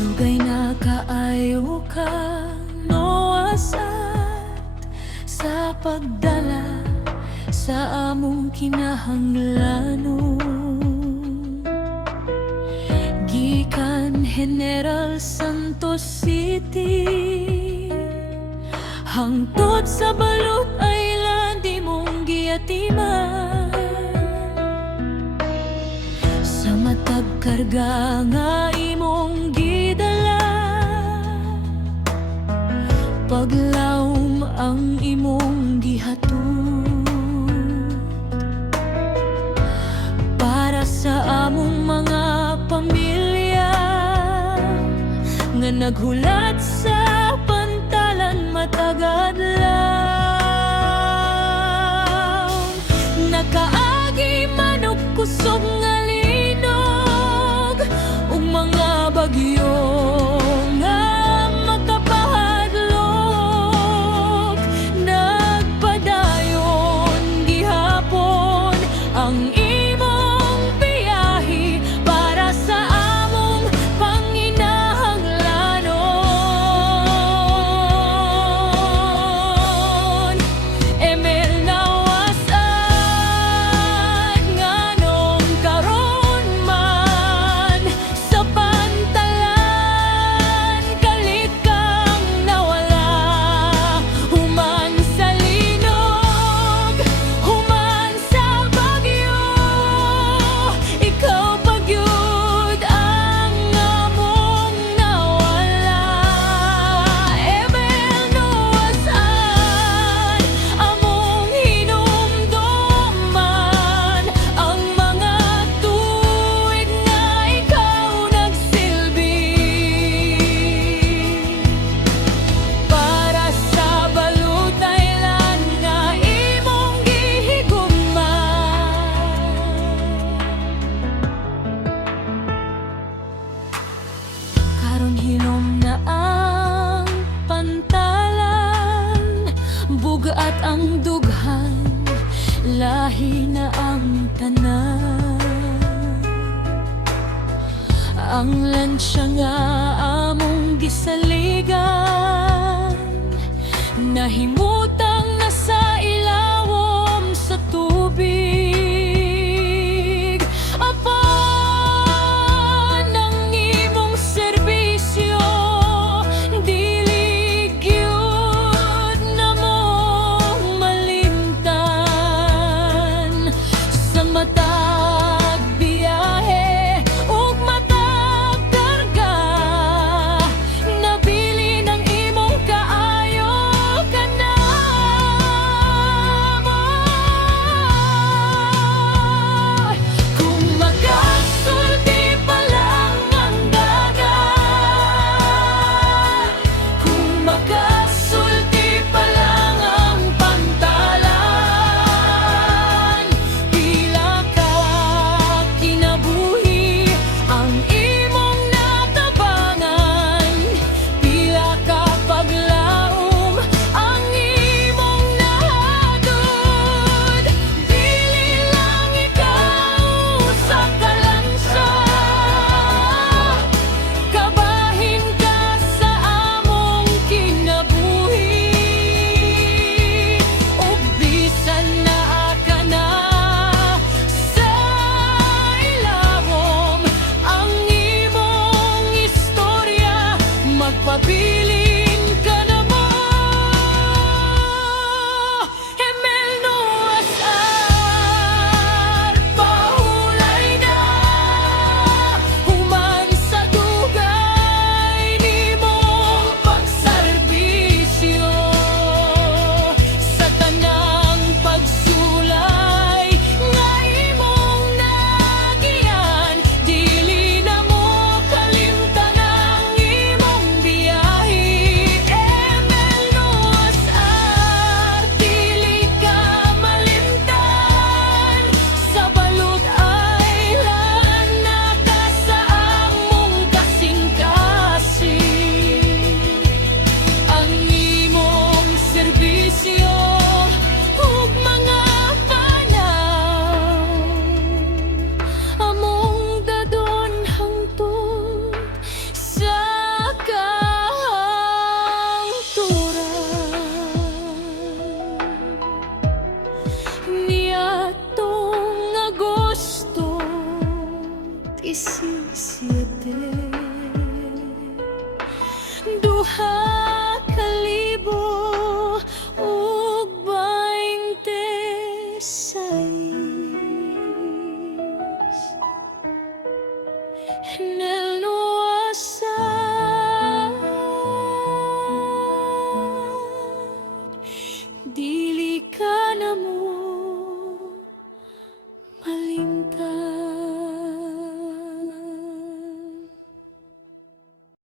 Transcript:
Dugay na kaayo ka no asat sa pagdala sa among kinahanglanon. Gikan General Santos City hangtod sa Balot Island imong giatiman. Sa matag karga nga imong gidala, paglawom ang imong gihatod para sa among mga pamilya nga naghulat sa pantalan matag adlaw. Nakaagi manok kusog nga linog ug mga bagyo nga makapahadlok. Nagpadayon gihapon ang imong biyahe para sa among panginahanglanon. Emel nawasan nganong karon man sa pantalan kalikang nawala. Human sa linog, human sa bagyo, ikaw pagyud ang among nawala. Emel nawasan among hinumduman ang mga tuig nga ikaw nagsilbi para sa Balot Island nga imong gihigugman. Karon hilom na ang pantalan, bugat ang dughan, lahi na ang tanan. Ang lansya nga among gisaligan, nahimutang nasa ilawom sa tubig. Apan ang imong serbisyo, dili gyud namong malimtan. Sa matag biyahe ug matag karga, nabilin ang imong kaayo ka na. sa'yo.